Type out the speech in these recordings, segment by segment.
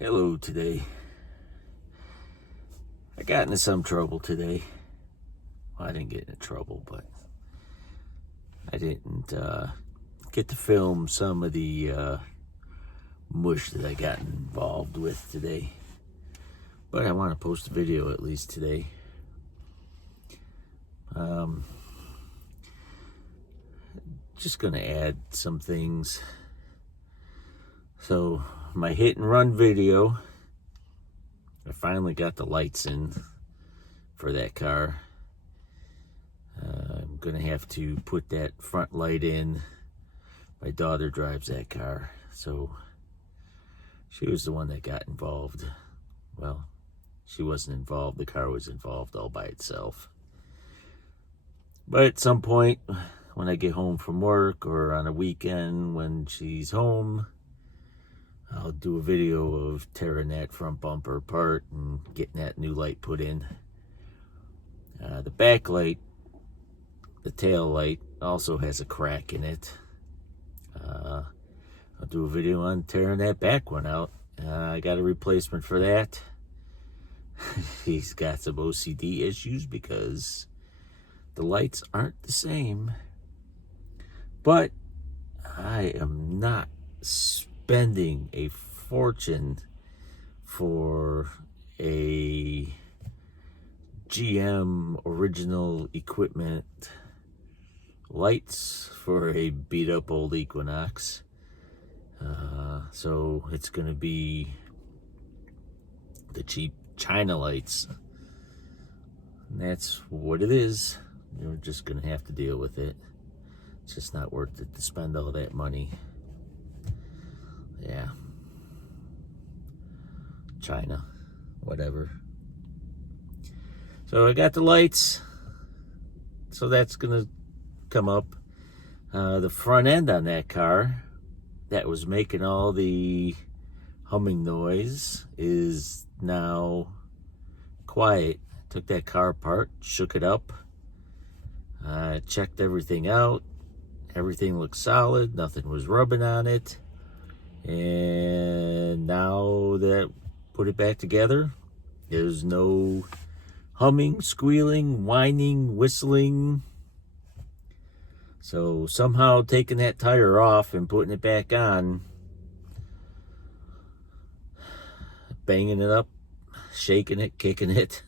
Hello today. I got into some trouble today. Well, I didn't get into trouble, but I didn't get to film some of the mush that I got involved with today. But I want to post a video at least today. Just going to add some things. So my hit and run video, I finally got the lights in for that car. I'm going to have to put that front light in. My daughter drives that car, so she was the one that got involved. Well, she wasn't involved, the car was involved all by itself. But at some point, when I get home from work or on a weekend when she's home, I'll do a video of tearing that front bumper apart and getting that new light put in. The back light, the tail light, also has a crack in it. I'll do a video on tearing that back one out. I got a replacement for that. He's got some OCD issues because the lights aren't the same. But I am not spending a fortune for a GM original equipment lights for a beat up old Equinox. So it's going to be the cheap China lights. And that's what it is. We're just going to have to deal with it. It's just not worth it to spend all that money. Yeah. China. Whatever. So I got the lights. So that's going to come up. The front end on that car that was making all the humming noise is now quiet. Took that car apart, shook it up, checked everything out. Everything looked solid, nothing was rubbing on it. And now that put it back together, there's no humming, squealing, whining, whistling. So somehow taking that tire off and putting it back on, banging it up, shaking it, kicking it,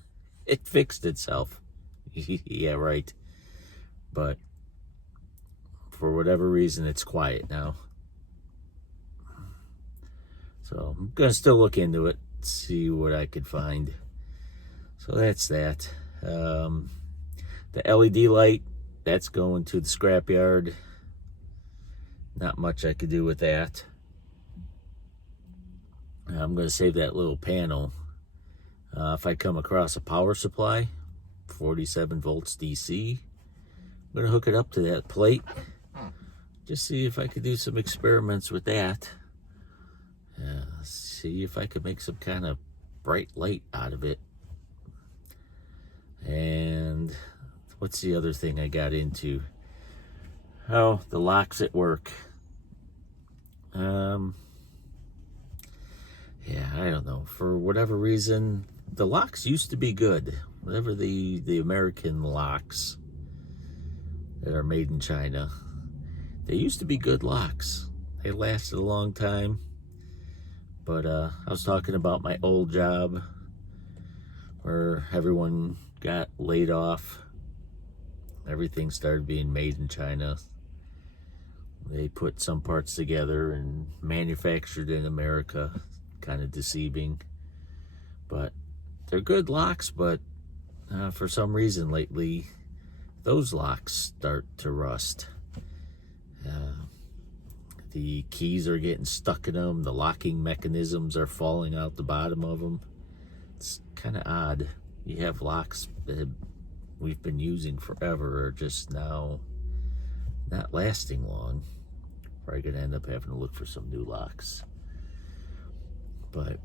it fixed itself. Yeah, right. But for whatever reason, it's quiet now. So I'm going to still look into it, see what I could find. So that's that. The LED light, that's going to the scrapyard. Not much I could do with that. I'm going to save that little panel. If I come across a power supply, 47 volts DC, I'm going to hook it up to that plate. Just see if I could do some experiments with that. See if I could make some kind of bright light out of it. And what's the other thing I got into? Oh, the locks at work. Yeah, I don't know. For whatever reason, the locks used to be good. Whatever the American locks that are made in China, they used to be good locks. They lasted a long time. But I was talking about my old job where everyone got laid off. Everything started being made in China. They put some parts together and manufactured in America. Kind of deceiving. But they're good locks, but for some reason lately, those locks start to rust. The keys are getting stuck in them. The locking mechanisms are falling out the bottom of them. It's kind of odd. You have locks that we've been using forever are just now not lasting long. Probably going to end up having to look for some new locks. But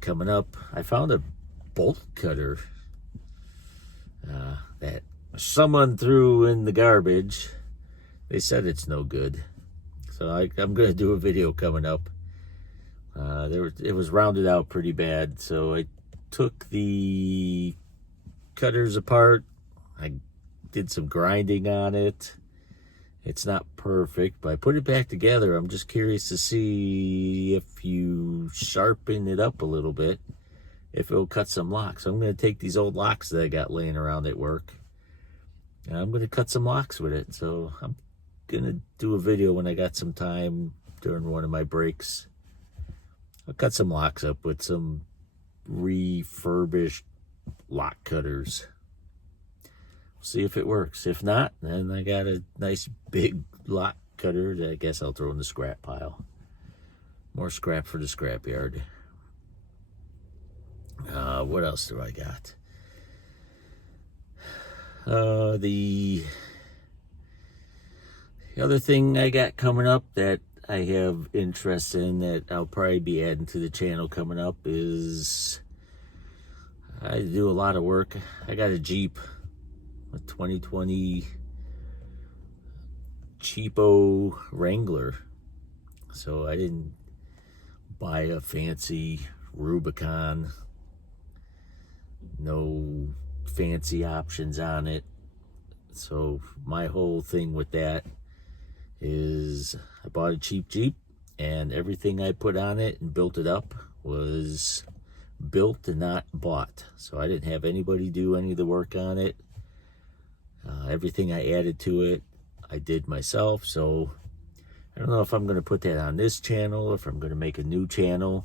coming up, I found a bolt cutter that someone threw in the garbage. They said it's no good. So I'm going to do a video coming up. it was rounded out pretty bad, so I took the cutters apart. I did some grinding on it. It's not perfect, but I put it back together. I'm just curious to see if you sharpen it up a little bit, if it'll cut some locks. I'm going to take these old locks that I got laying around at work, and I'm going to cut some locks with it. So I'm going to do a video when I got some time during one of my breaks. I'll cut some locks up with some refurbished lock cutters. See if it works. If not, then I got a nice big lock cutter that I guess I'll throw in the scrap pile. More scrap for the scrapyard. What else do I got? The other thing I got coming up that I have interest in that I'll probably be adding to the channel coming up is I do a lot of work. I got a Jeep, a 2020 cheapo Wrangler. So I didn't buy a fancy Rubicon, no fancy options on it. So my whole thing with that is I bought a cheap Jeep, and everything I put on it and built it up was built and not bought. So I didn't have anybody do any of the work on it. Everything I added to it, I did myself. So I don't know if I'm going to put that on this channel, if I'm going to make a new channel.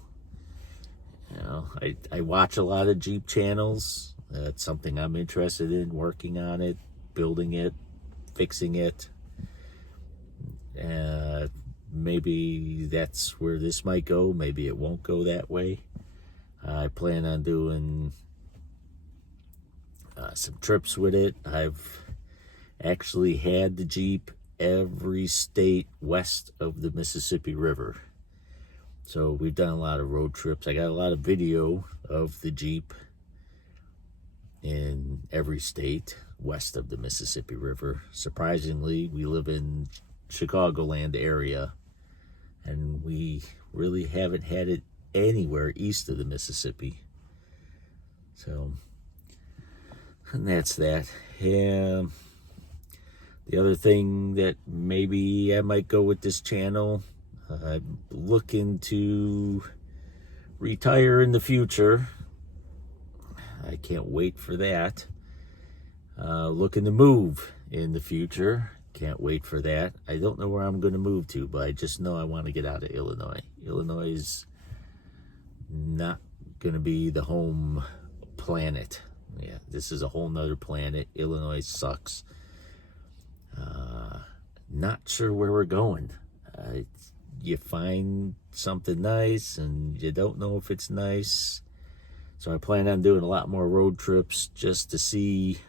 You know, I watch a lot of Jeep channels. That's something I'm interested in, working on it, building it, fixing it. Maybe that's where this might go. Maybe it won't go that way. I plan on doing some trips with it. I've actually had the Jeep every state west of the Mississippi River. So we've done a lot of road trips. I got a lot of video of the Jeep in every state west of the Mississippi River. Surprisingly, we live in Chicagoland area, and we really haven't had it anywhere east of the Mississippi. So, and that's that. And the other thing that maybe I might go with this channel, I'm looking to retire in the future. I can't wait for that. Looking to move in the future. Can't wait for that. I don't know where I'm going to move to, but I just know I want to get out of Illinois. Illinois is not going to be the home planet. Yeah, this is a whole nother planet. Illinois sucks. Not sure where we're going. You find something nice and you don't know if it's nice. So I plan on doing a lot more road trips just to see.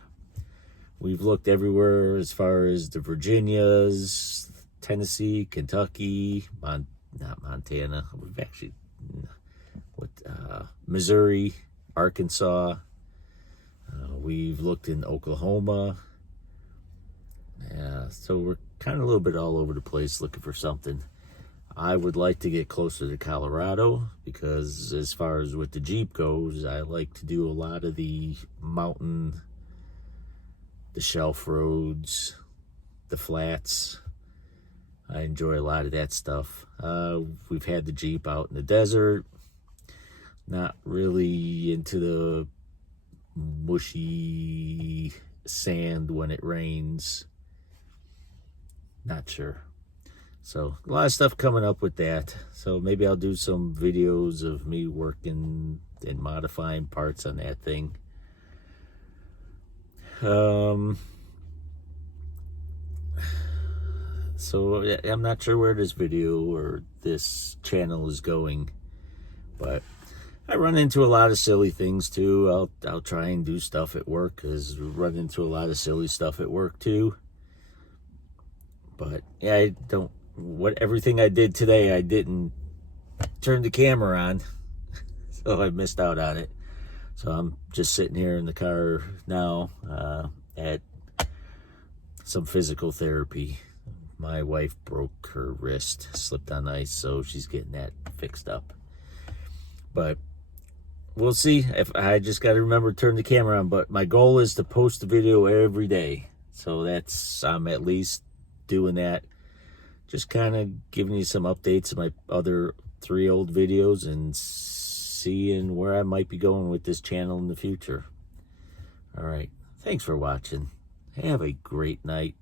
We've looked everywhere as far as the Virginias, Tennessee, Kentucky, not Montana. We've actually, Missouri, Arkansas. We've looked in Oklahoma. Yeah, so we're kind of a little bit all over the place looking for something. I would like to get closer to Colorado because as far as with the Jeep goes, I like to do a lot of the mountain, the shelf roads, the flats. I enjoy a lot of that stuff. We've had the Jeep out in the desert. Not really into the mushy sand when it rains. Not sure. So a lot of stuff coming up with that. So maybe I'll do some videos of me working and modifying parts on that thing. So I'm not sure where this video or this channel is going, but I run into a lot of silly things too. I'll try and do stuff at work because we run into a lot of silly stuff at work too. But yeah, everything I did today, I didn't turn the camera on, so I missed out on it. So I'm just sitting here in the car now at some physical therapy. My wife broke her wrist, slipped on ice, so she's getting that fixed up. But we'll see. If I just got to remember to turn the camera on. But my goal is to post a video every day. So I'm at least doing that. Just kind of giving you some updates of my other 3 old videos and seeing where I might be going with this channel in the future. All right. Thanks for watching. Have a great night.